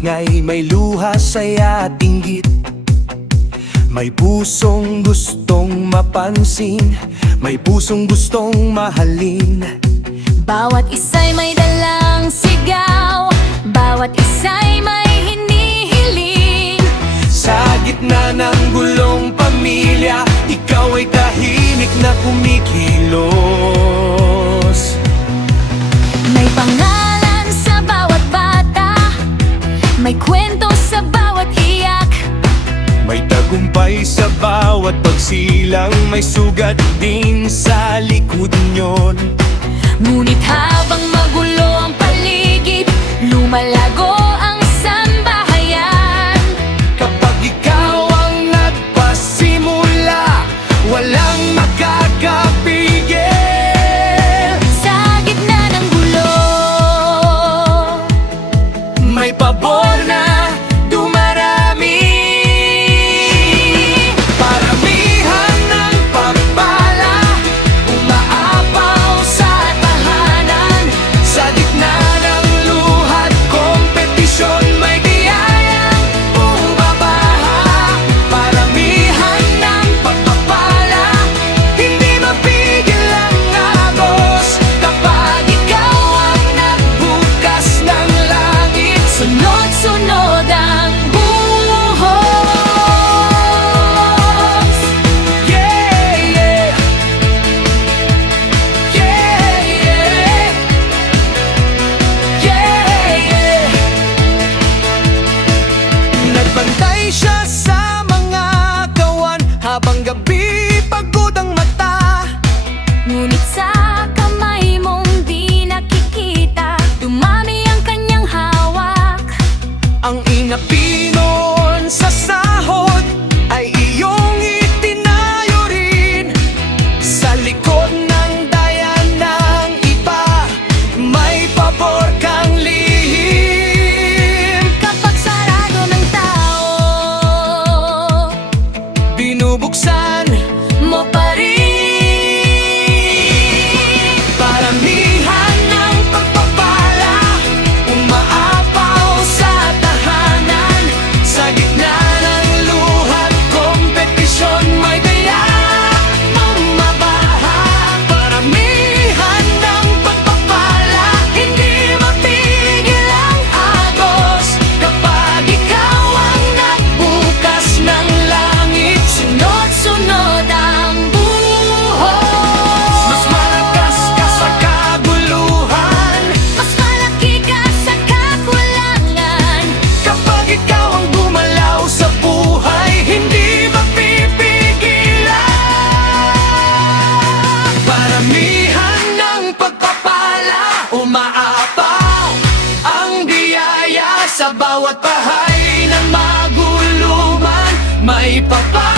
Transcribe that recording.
ingay, may luha, saya at inggit. May pusong gustong mapansin, may pusong gustong mahalin. Bawat isa'y may dalang sigaw, bawat isa'y may hinihiling. Sa gitna ng gulong pamilya, ikaw ay tahimik na kumikilos. May pangalan sa bawat bata, may kwento sa bawat iyak. May tagumpay sa bawat pagsilang, may sugat din sa likod nyon. Ngunit habang magulo ang paligid, lumalago ang sambahayan. Kapag ikaw ang nagpasimula, walang makakapigil. Sa gitna ng gulo, May pabor na dumarami, paramihan ng pagpala, umaapaw sa tahanan. Sa gitna ng luhat, kompetisyon, may biyayang bumabaha. Paramihan ng pagpapala, hindi mapigil ang agos. Kapag ikaw ang nagbukas ng langit, sunod-sunod ang buhos. yeah, yeah. Yeah, yeah. Yeah, yeah. Nagbantay siya sa mga kawan, habang gabi pagod ang mata. Ngunit sa kamay mong di nakikita, dumami ang kanyang hawak. Ang inapinon sa sahod ay iyong itinayo rin. Sa likod ng dayan ng iba, may pabor kang lihim. Kapag sarado ng tao, Binubuksan mo pa rin. paramihan ng pagpapala, umaapaw sa tahanan. Sa gitna ng luhat, kompetisyon, may daya bumabaha. Paramihan ng pagpapala, hindi mapigil ang agos. Kapag ikaw ang nagbukas ng langit, Sunod-sunod ang buhos. mas malakas ka sa kaguluhan. Mas malaki ka sa kakulangan. Kapag ikaw ang gumalaw sa buhay, hindi mapipigilan. Paramihan ng pagpapala, umaapaw ang biyaya. Sa bawat bahay ng maguluman, may papa